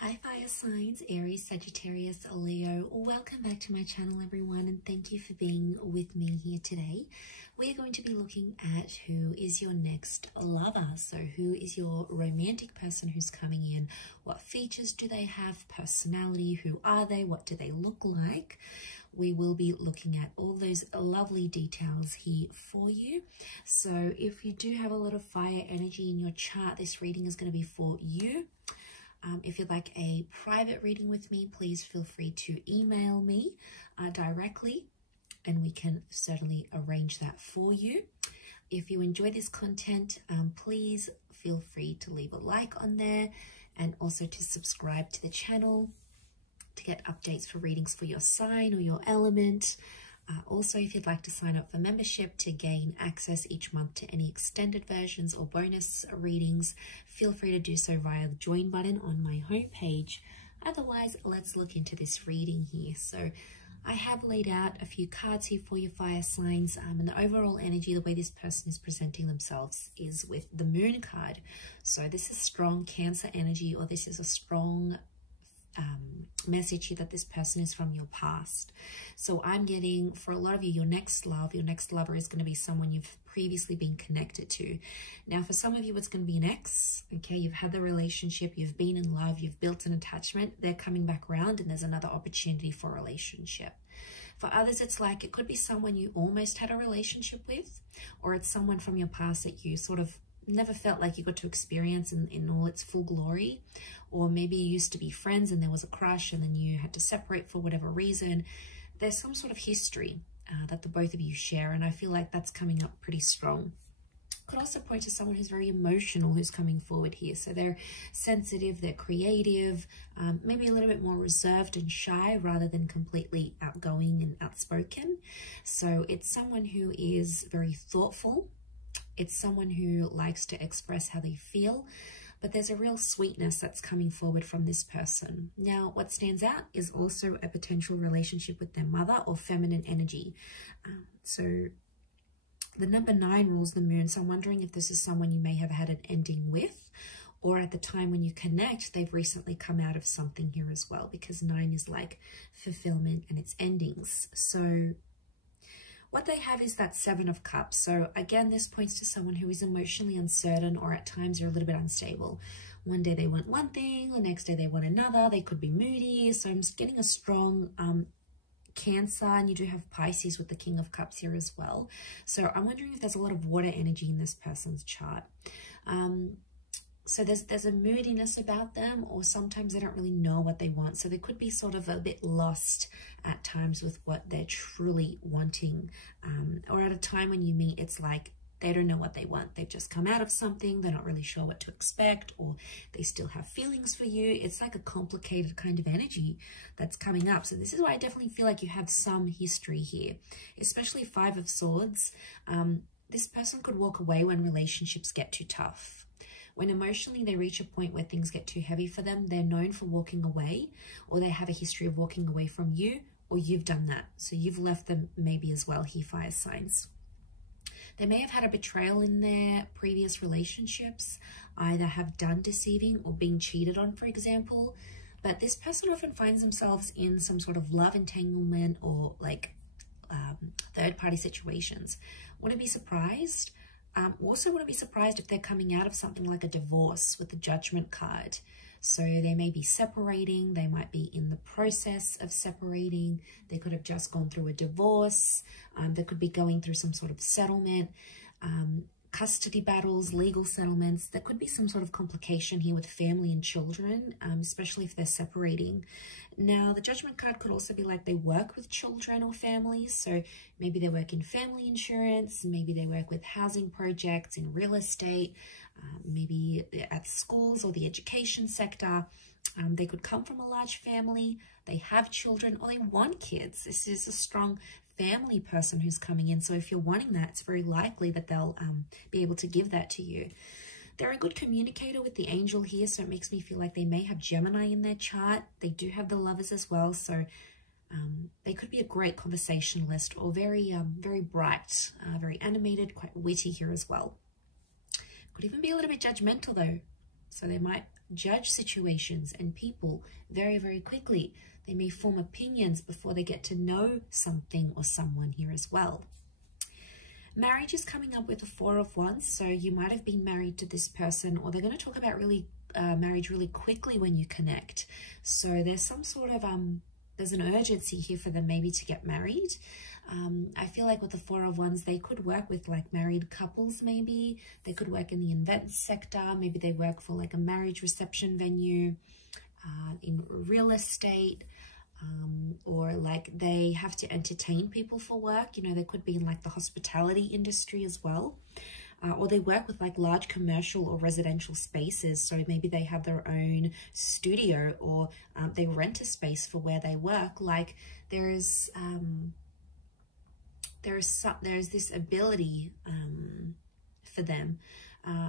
Hi fire signs, Aries, Sagittarius, Leo. Welcome back to my channel everyone, and thank you for being with me here today. We are going to be looking at who is your next lover. So who is your romantic person who's coming in? What features do they have? Personality, who are they? What do they look like? We will be looking at all those lovely details here for you. So if you do have a lot of fire energy in your chart, this reading is going to be for you. If you'd like a private reading with me, please feel free to email me directly, and we can certainly arrange that for you. If you enjoy this content, please feel free to leave a like on there and also to subscribe to the channel to get updates for readings for your sign or your element. Also, if you'd like to sign up for membership to gain access each month to any extended versions or bonus readings, feel free to do so via the join button on my homepage. Otherwise, let's look into this reading here. So I have laid out a few cards here for your fire signs, and the overall energy, the way this person is presenting themselves is with the Moon card. So this is strong Cancer energy, or this is a strong message here that this person is from your past. So I'm getting, for a lot of you, your next lover is going to be someone you've previously been connected to. Now for some of you, it's going to be an ex. Okay, you've had the relationship, you've been in love, you've built an attachment, they're coming back around and there's another opportunity for a relationship. For others, it's like it could be someone you almost had a relationship with, or it's someone from your past that you sort of never felt like you got to experience in all its full glory. Or maybe you used to be friends and there was a crush and then you had to separate for whatever reason. There's some sort of history that the both of you share, and I feel like that's coming up pretty strong. Could also point to someone who's very emotional who's coming forward here. So they're sensitive, they're creative, maybe a little bit more reserved and shy rather than completely outgoing and outspoken. So it's someone who is very thoughtful. It's someone who likes to express how they feel, but there's a real sweetness that's coming forward from this person. Now, what stands out is also a potential relationship with their mother or feminine energy. So the number 9 rules the Moon. So I'm wondering if this is someone you may have had an ending with, or at the time when you connect, they've recently come out of something here as well, because 9 is like fulfillment and it's endings. So what they have is that 7 of Cups. So again, this points to someone who is emotionally uncertain, or at times they're a little bit unstable. One day they want one thing, the next day they want another. They could be moody. So I'm just getting a strong Cancer, and you do have Pisces with the King of Cups here as well. So I'm wondering if there's a lot of water energy in this person's chart. So there's a moodiness about them, or sometimes they don't really know what they want. So they could be sort of a bit lost at times with what they're truly wanting. Or at a time when you meet, it's like they don't know what they want. They've just come out of something. They're not really sure what to expect, or they still have feelings for you. It's like a complicated kind of energy that's coming up. So this is why I definitely feel like you have some history here, especially 5 of Swords. This person could walk away when relationships get too tough. When emotionally they reach a point where things get too heavy for them, they're known for walking away, or they have a history of walking away from you, or you've done that. So you've left them maybe as well here, fire signs. They may have had a betrayal in their previous relationships, either have done deceiving or being cheated on, for example. But this person often finds themselves in some sort of love entanglement or like third-party situations. Wouldn't be surprised. Also wouldn't be surprised if they're coming out of something like a divorce with the Judgment card. So they may be separating, they might be in the process of separating, they could have just gone through a divorce, they could be going through some sort of settlement, custody battles, legal settlements. There could be some sort of complication here with family and children, especially if they're separating. Now, the Judgment card could also be like they work with children or families. So maybe they work in family insurance, maybe they work with housing projects, in real estate, maybe at schools or the education sector. They could come from a large family, they have children, or they want kids. This is a strong family person who's coming in. So if you're wanting that, it's very likely that they'll be able to give that to you. They're a good communicator with the angel here, so it makes me feel like they may have Gemini in their chart. They do have the Lovers as well, so they could be a great conversationalist, or very bright, very animated, quite witty here as well. Could even be a little bit judgmental though. So they might judge situations and people very, very quickly. They may form opinions before they get to know something or someone here as well. Marriage is coming up with the Four of Wands, so you might have been married to this person, or they're going to talk about marriage really quickly when you connect. So there's some sort of there's an urgency here for them maybe to get married. I feel like with the Four of Wands, they could work with like married couples maybe. They could work in the events sector. Maybe they work for like a marriage reception venue, in real estate, or like they have to entertain people for work. You know, they could be in like the hospitality industry as well. Or they work with like large commercial or residential spaces. So maybe they have their own studio, or they rent a space for where they work. Like there's this ability for them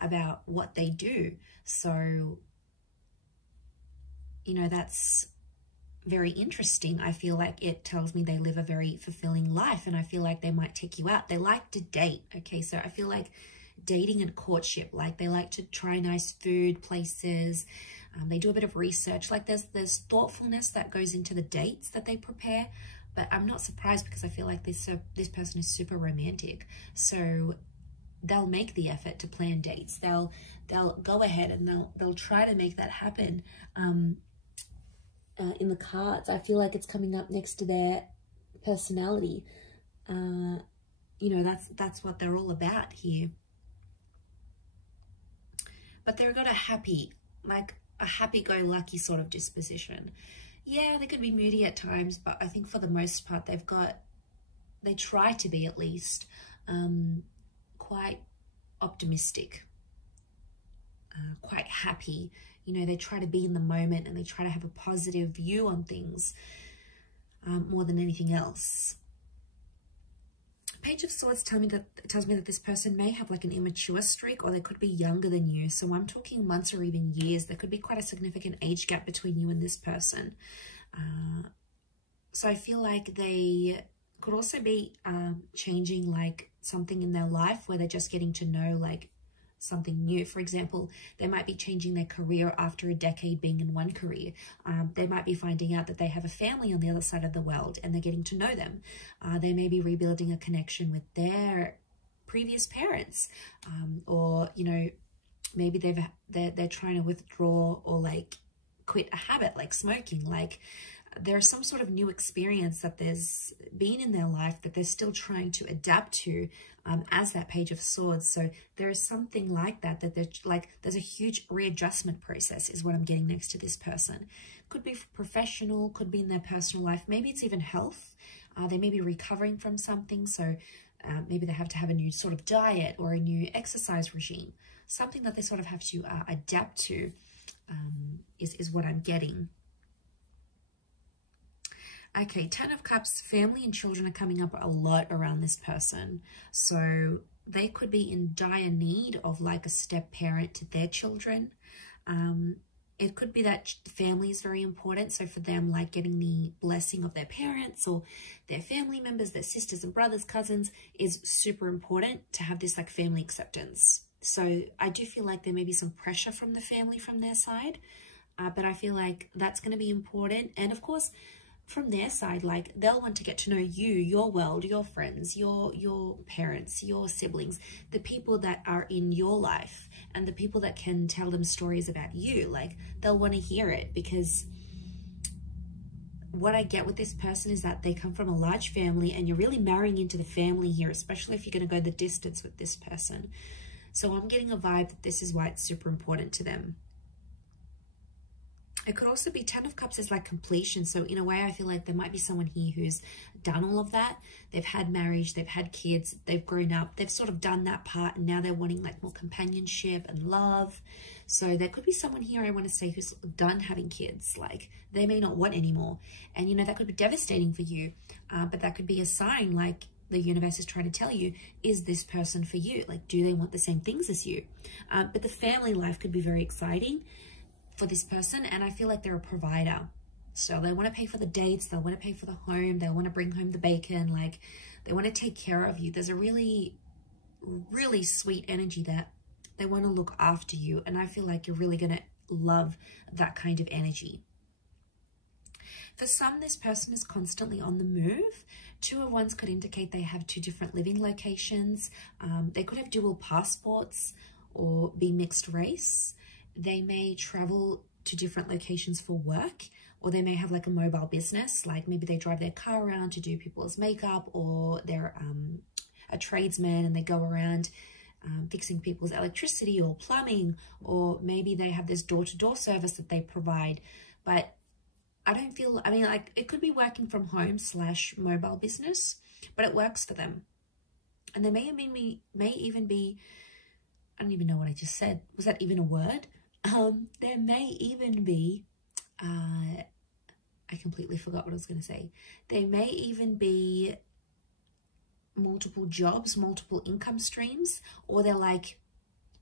about what they do. So, you know, that's very interesting. I feel like it tells me they live a very fulfilling life, and I feel like they might take you out. They like to date. Okay, so I feel like dating and courtship, like they like to try nice food places. They do a bit of research. Like there's thoughtfulness that goes into the dates that they prepare. But I'm not surprised, because I feel like this person is super romantic. So they'll make the effort to plan dates. They'll go ahead and they'll try to make that happen. In the cards, I feel like it's coming up next to their personality. You know, that's what they're all about here. But they've got a happy-go-lucky sort of disposition. Yeah, they could be moody at times, but I think for the most part, they try to be at least quite optimistic, quite happy. You know, they try to be in the moment, and they try to have a positive view on things more than anything else. Page of Swords tells me that this person may have like an immature streak, or they could be younger than you. So I'm talking months or even years. There could be quite a significant age gap between you and this person. So I feel like they could also be changing like something in their life, where they're just getting to know like something new. For example, they might be changing their career after a decade being in one career. They might be finding out that they have a family on the other side of the world, and they're getting to know them. They may be rebuilding a connection with their previous parents, or, you know, maybe they're trying to withdraw or like quit a habit like smoking. Like there's some sort of new experience that there's been in their life that they're still trying to adapt to, as that Page of Swords. So there is something like that there's a huge readjustment process is what I'm getting next to this person. Could be professional, could be in their personal life. Maybe it's even health. They may be recovering from something. So maybe they have to have a new sort of diet or a new exercise regime. Something that they sort of have to adapt to is what I'm getting. Okay, Ten of Cups, family and children are coming up a lot around this person. So they could be in dire need of like a step parent to their children. It could be that family is very important. So for them, like getting the blessing of their parents or their family members, their sisters and brothers, cousins, is super important to have this like family acceptance. So I do feel like there may be some pressure from the family from their side, but I feel like that's going to be important. And of course, from their side, like they'll want to get to know you, your world, your friends, your parents, your siblings, the people that are in your life, and the people that can tell them stories about you. Like they'll want to hear it, because what I get with this person is that they come from a large family, and you're really marrying into the family here, especially if you're going to go the distance with this person. So I'm getting a vibe that this is why it's super important to them. It could also be Ten of Cups is like completion. So in a way, I feel like there might be someone here who's done all of that. They've had marriage, they've had kids, they've grown up, they've sort of done that part, and now they're wanting like more companionship and love. So there could be someone here, I want to say, who's done having kids. Like they may not want anymore. And you know, that could be devastating for you. But that could be a sign, like the universe is trying to tell you, is this person for you? Like, do they want the same things as you? But the family life could be very exciting for this person, and I feel like they're a provider. So they want to pay for the dates, they want to pay for the home, they want to bring home the bacon, like they want to take care of you. There's a really, really sweet energy that they want to look after you, and I feel like you're really going to love that kind of energy. For some, this person is constantly on the move. 2 of Wands could indicate they have 2 different living locations. They could have dual passports or be mixed race. They may travel to different locations for work, or they may have like a mobile business, like maybe they drive their car around to do people's makeup, or they're a tradesman and they go around fixing people's electricity or plumbing, or maybe they have this door-to-door service that they provide. But I don't feel, I mean, like it could be working from home / mobile business, but it works for them. And there may even be, I don't even know what I just said. Was that even a word? There may even be, I completely forgot what I was going to say. There may even be multiple jobs, multiple income streams, or they're like,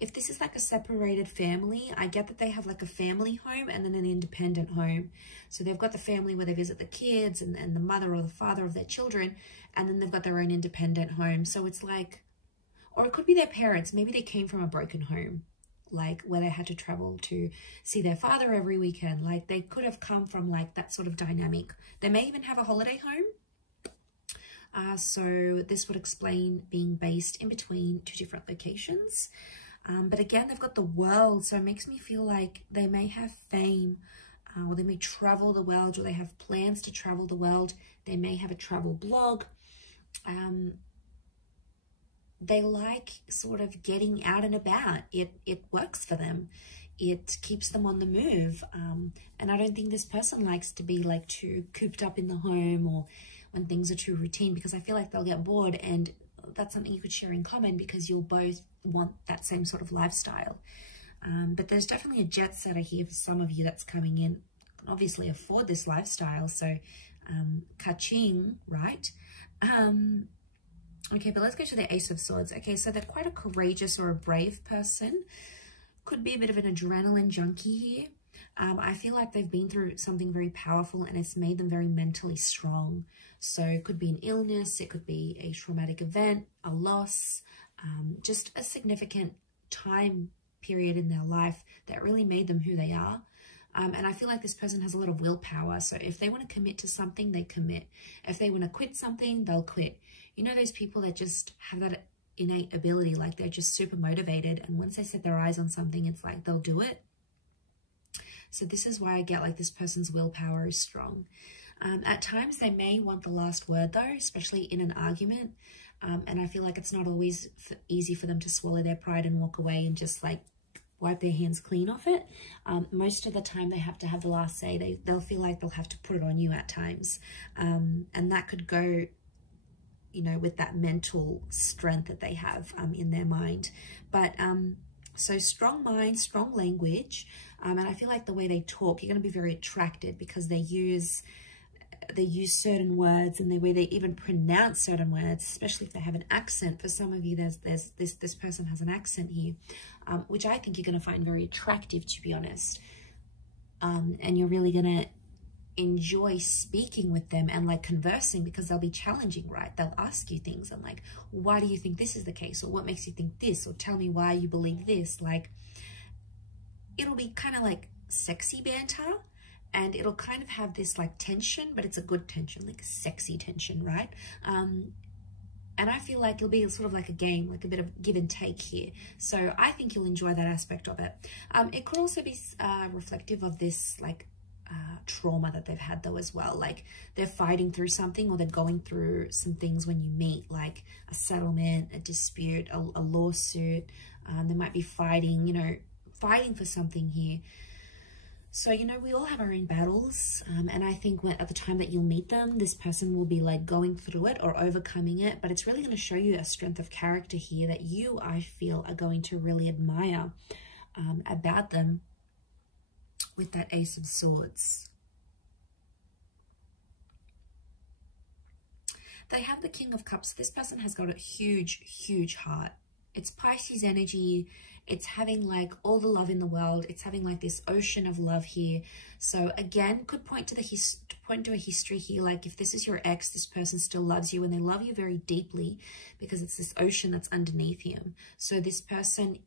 if this is like a separated family, I get that they have like a family home and then an independent home. So they've got the family where they visit the kids and the mother or the father of their children, and then they've got their own independent home. So it's like, or it could be their parents. Maybe they came from a broken home, like where they had to travel to see their father every weekend. Like they could have come from like that sort of dynamic. They may even have a holiday home. So this would explain being based in between 2 different locations. But again, they've got the world, so it makes me feel like they may have fame, or they may travel the world, or they have plans to travel the world. They may have a travel blog. They like sort of getting out and about. It works for them. It keeps them on the move. And I don't think this person likes to be like too cooped up in the home, or when things are too routine, because I feel like they'll get bored, and that's something you could share in common because you'll both want that same sort of lifestyle. But there's definitely a jet setter here for some of you that's coming in, can obviously afford this lifestyle. So ka-ching, right? Okay, but let's go to the Ace of Swords. Okay, so they're quite a courageous or a brave person. Could be a bit of an adrenaline junkie here. I feel like they've been through something very powerful and it's made them very mentally strong. So it could be an illness, it could be a traumatic event, a loss, just a significant time period in their life that really made them who they are. And I feel like this person has a lot of willpower. So if they want to commit to something, they commit. If they want to quit something, they'll quit. You know, those people that just have that innate ability, like they're just super motivated. And once they set their eyes on something, it's like they'll do it. So this is why I get like this person's willpower is strong. At times they may want the last word though, especially in an argument. And I feel like it's not always easy for them to swallow their pride and walk away and just like wipe their hands clean off it. Most of the time they have to have the last say. They'll feel like they'll have to put it on you at times. And that could go, you know, with that mental strength that they have in their mind. But so strong mind, strong language. And I feel like the way they talk, you're going to be very attracted because they use certain words, and the way they even pronounce certain words, especially if they have an accent. For some of you, this person has an accent here, which I think you're going to find very attractive, to be honest. And you're really going to enjoy speaking with them and like conversing, because they'll be challenging, right? They'll ask you things and like, why do you think this is the case? Or what makes you think this? Or tell me why you believe this. Like, it'll be kind of like sexy banter. And it'll kind of have this like tension, but it's a good tension, like a sexy tension, right? And I feel like it'll be sort of like a game, like a bit of give and take here. So I think you'll enjoy that aspect of it. It could also be reflective of this like trauma that they've had though as well. Like they're fighting through something, or they're going through some things when you meet, like a settlement, a dispute, a lawsuit. They might be fighting, you know, fighting for something here. So, you know, we all have our own battles, and I think at the time that you'll meet them, this person will be like going through it or overcoming it, but it's really going to show you a strength of character here that you, I feel, are going to really admire about them with that Ace of Swords. They have the King of Cups. This person has got a huge, huge heart. It's Pisces energy. It's having like all the love in the world. It's having like this ocean of love here. So again, could point to a history here. Like if this is your ex, this person still loves you, and they love you very deeply because it's this ocean that's underneath him. So this person,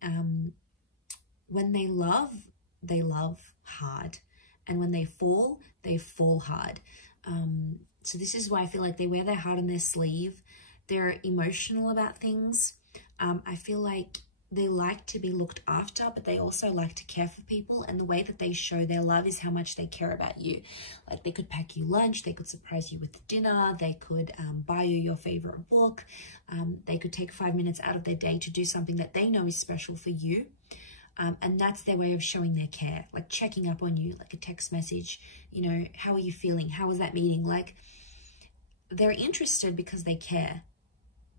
when they love, they love hard. And when they fall hard. So this is why I feel like they wear their heart on their sleeve. They're emotional about things. I feel like they like to be looked after, but they also like to care for people. And the way that they show their love is how much they care about you. Like they could pack you lunch, they could surprise you with dinner, they could buy you your favorite book. They could take 5 minutes out of their day to do something that they know is special for you. And that's their way of showing their care, like checking up on you, like a text message, you know, how are you feeling? How was that meeting? Like they're interested because they care.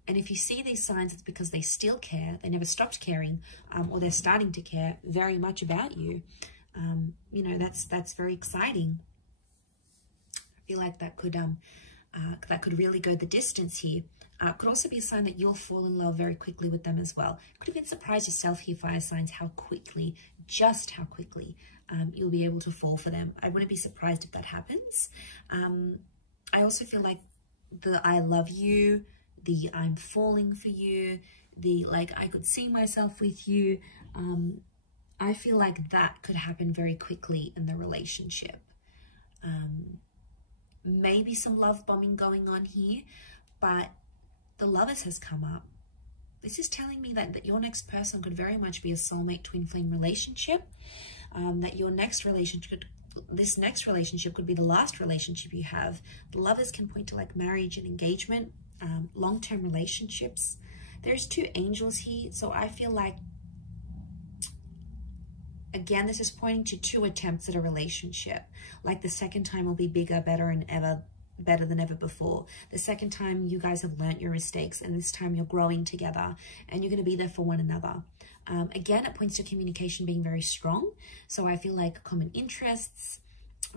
And if you see these signs, it's because they still care. They never stopped caring, or they're starting to care very much about you. You know, that's very exciting. I feel like that could really go the distance here. Could also be a sign that you'll fall in love very quickly with them as well. Could even surprise yourself here, fire signs, how quickly, just how quickly you'll be able to fall for them. I wouldn't be surprised if that happens. I also feel like the I love you, the I'm falling for you, the like I could see myself with you. I feel like that could happen very quickly in the relationship. Maybe some love bombing going on here, but the Lovers has come up. This is telling me that your next person could very much be a soulmate twin flame relationship. That your next relationship, this next relationship could be the last relationship you have. The Lovers can point to like marriage and engagement, long-term relationships. There's 2 angels here, so I feel like, again, this is pointing to 2 attempts at a relationship. Like the second time will be bigger, better, and better than ever before. The second time you guys have learnt your mistakes, and this time you're growing together and you're going to be there for one another. Again, it points to communication being very strong. So I feel like common interests.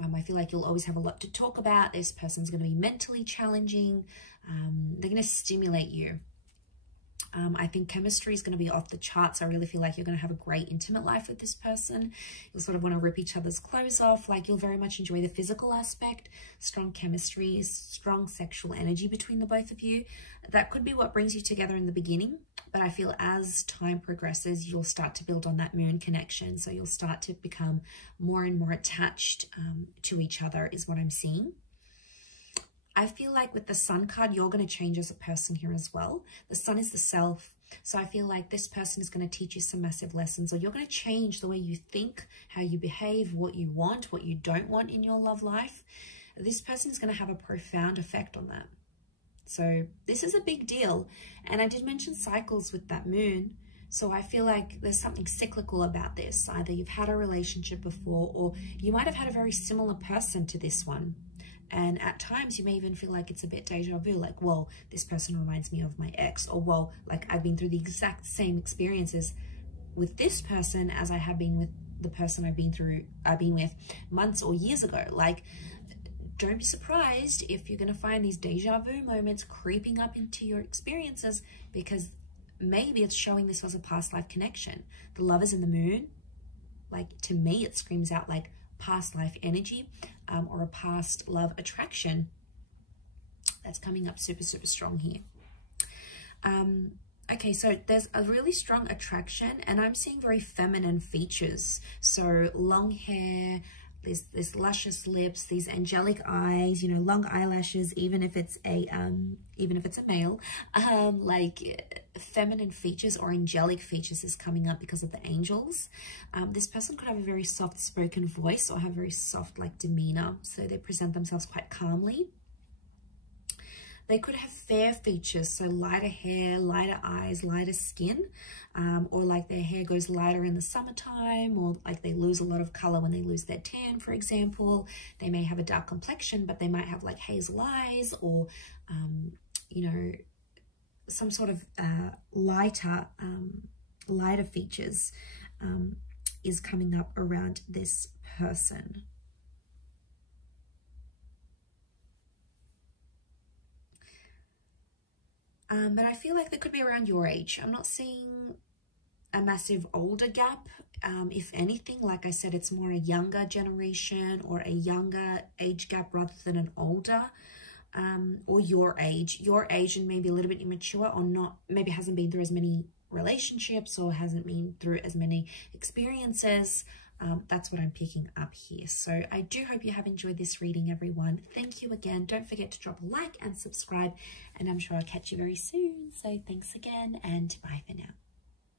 I feel like you'll always have a lot to talk about. This person's going to be mentally challenging. They're going to stimulate you. I think chemistry is going to be off the charts. I really feel like you're going to have a great intimate life with this person. You'll sort of want to rip each other's clothes off. Like you'll very much enjoy the physical aspect, strong chemistry, strong sexual energy between the both of you. That could be what brings you together in the beginning. But I feel as time progresses, you'll start to build on that moon connection. So you'll start to become more and more attached to each other is what I'm seeing. I feel like with the Sun card, you're going to change as a person here as well. The Sun is the self. So I feel like this person is going to teach you some massive lessons, or you're going to change the way you think, how you behave, what you want, what you don't want in your love life. This person is going to have a profound effect on that. So this is a big deal. And I did mention cycles with that moon. So I feel like there's something cyclical about this. Either you've had a relationship before, or you might have had a very similar person to this one. And at times you may even feel like it's a bit deja vu, like, well, this person reminds me of my ex, or, well, like I've been through the exact same experiences with this person as I have been with the person I've been with months or years ago. Like, don't be surprised if you're going to find these deja vu moments creeping up into your experiences, because maybe it's showing this was a past life connection. The Lovers in the moon, like, to me, it screams out like past life energy, or a past love attraction that's coming up super, super strong here. Okay, so there's a really strong attraction, and I'm seeing very feminine features. So long hair, this luscious lips, these angelic eyes, you know, long eyelashes, even if it's a male, like feminine features or angelic features is coming up because of the angels. This person could have a very soft spoken voice or have very soft like demeanor, so they present themselves quite calmly. They could have fair features, so lighter hair, lighter eyes, lighter skin, or like their hair goes lighter in the summertime, or like they lose a lot of color when they lose their tan, for example. They may have a dark complexion, but they might have like hazel eyes, or, you know, some sort of lighter features is coming up around this person. But I feel like they could be around your age. I'm not seeing a massive older gap. If anything, like I said, it's more a younger generation or a younger age gap rather than an older, or your age and maybe a little bit immature, or not, maybe hasn't been through as many relationships or hasn't been through as many experiences. That's what I'm picking up here. So I do hope you have enjoyed this reading, everyone. Thank you again. Don't forget to drop a like and subscribe, and I'm sure I'll catch you very soon. So thanks again, and bye for now.